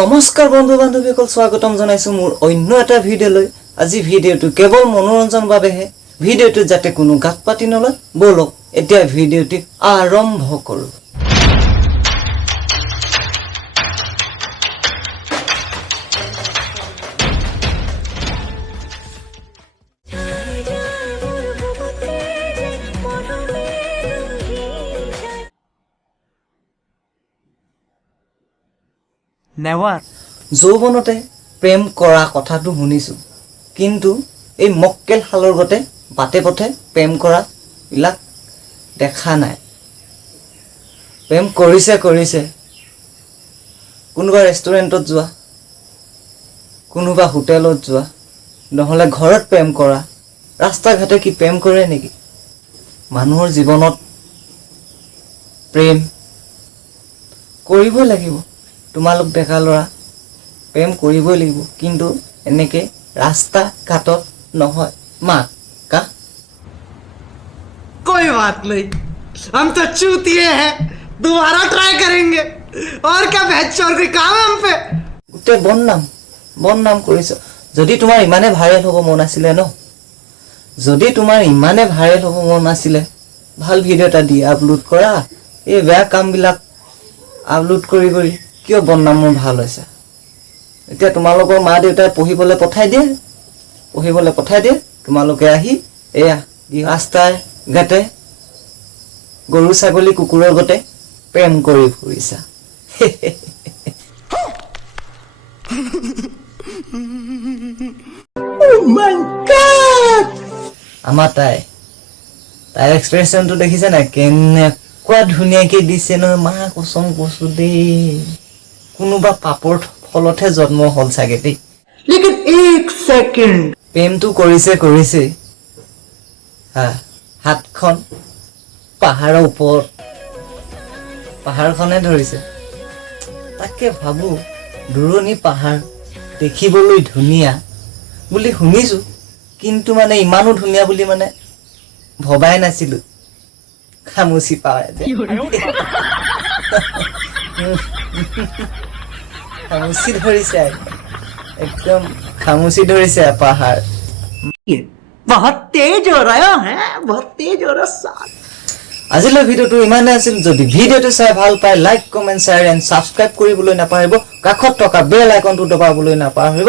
নমস্কাৰ বন্ধু বান্ধৱীসকল স্বাগতম জনাইছো মোৰ অন্য এটা ভিডিঅ'লৈ আজি ভিডিঅ'টো কেৱল মনোৰঞ্জনৰ বাবেহে ভিডিঅ'টো যাতে কোনো গাত পাতি নলয় বলক এতিয়া ভিডিঅ'টো আৰম্ভ কৰো নেৱাৰ যৌৱনতে প্ৰেম কৰা কথাটো শুনিছো কিন্তু এই মক্কেল হালৰ গতে বাটে পথে প্ৰেম কৰা বিলাক দেখা নাই প্ৰেম কৰিছে কোনোবা ৰেষ্টুৰেণ্টত যোৱা কোনোবা হোটেলত যোৱা নহলে ঘৰত প্ৰেম কৰা ৰাস্তা ঘাটে কি প্ৰেম কৰে নেকি মানুহৰ জীৱনত প্ৰেম কৰিবই লাগিব তোমালোক দেখা লৰা প্ৰেম কৰিবই লাগিব কিন্তু এনেকে ৰাস্তা ঘাটত নহয় মা কা कोई बात नहीं हम तो चूतिए हैं दोबारा ट्राई करेंगे और क्या बहचोर कोई काम है हम पे গোটে বননাম কৰিছ যদি তোমাৰ ইমানে ভাইৰেল হ'ব মন আছিলে ন যদি তোমাৰ ইমানে ভাইৰেল হ'ব মন আছিলে ভাল ভিডিঅ' এটা দি আপলোড কৰা এই বেয়া কামবিলাক আপলোড কৰি কিয় বননাম মোৰ ভাল হৈছে এতিয়া তোমালোকৰ মা দেউতাই পঢ়িবলৈ পঠাই দিয়ে তোমালোকে আহি এয়া ৰাস্তাৰ ঘাটে গৰু ছাগলী কুকুৰৰ গতে প্ৰেম কৰি ফুৰিছা আমাৰ তাইৰ এক্সপ্ৰেছনটো দেখিছে নাই কেনেকুৱা ধুনীয়াকে দিছে নহয় মা কচম কৈছো দেই কোনোবা পাপৰ ফলতহে জন্ম হ'ল চাগে দেই लेकिन एक सेकंड প্ৰেমটো কৰিছে হাতখন পাহাৰৰ ওপৰত পাহাৰখনে ধৰিছে তাকে ভাবো দূৰণি পাহাৰ দেখিবলৈ ধুনীয়া বুলি শুনিছো কিন্তু মানে ইমানো ধুনীয়া বুলি মানে ভবাই নাছিলো খামুচি পায় খামুচি ধৰিছে एकदम खामोशी ধৰিছে পাহাৰ बहुत तेज हो रहा है बहुत तेज हो रहा আজিলৈ ভিডিঅ'টো ইমানে আছিল যদি ভিডিঅ'টো চাই ভাল পায় like comment share and subscribe কৰিবলৈ নাপাহৰিব কাষত থকা বেল আইকনটো দবাবলৈ নাপাহৰিব